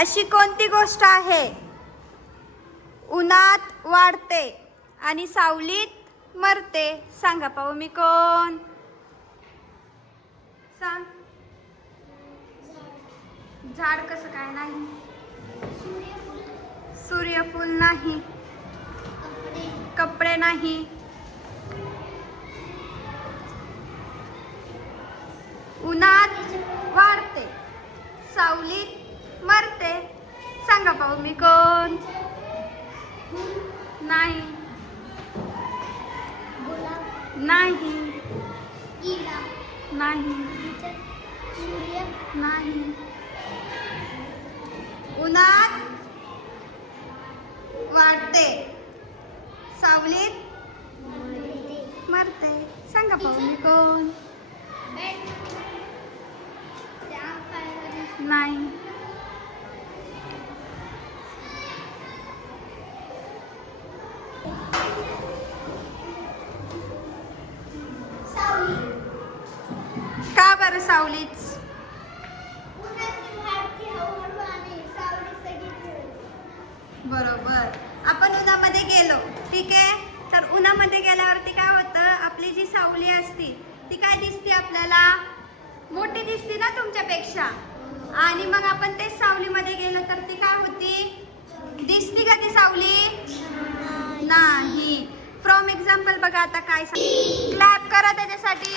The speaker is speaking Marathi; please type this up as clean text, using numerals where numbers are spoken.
अशी कोणती गोष्ट आहे उन्हात वाढते आणि सावलीत मरते? सांगा पाहू मी कोण? सांग. झाड कसं काय नाही? सूर्यफूल नाही. कपडे नाही. उन्हात वाढते सावलीत मरते. सांगा पाहू मी कोण? नाही. नाही. नाही. नाही. उन्हात वाढते सावलीत मरते. सांगा पाहू मी कोण? नाही. का बरं सावलीच? बरोबर. आपण उन्हामध्ये गेलो, ठीक आहे, तर उन्हामध्ये गेल्यावरती काय होतं, आपली जी सावली असती ती काय दिसते आपल्याला? मोठी दिसते ना तुमच्यापेक्षा. आणि मग आपण ते सावलीमध्ये गेलो तर ती काय होती? दिसती का ती सावली? नाही. फ्रॉम एक्झाम्पल बघा आता काय. क्लॅप करा त्याच्यासाठी.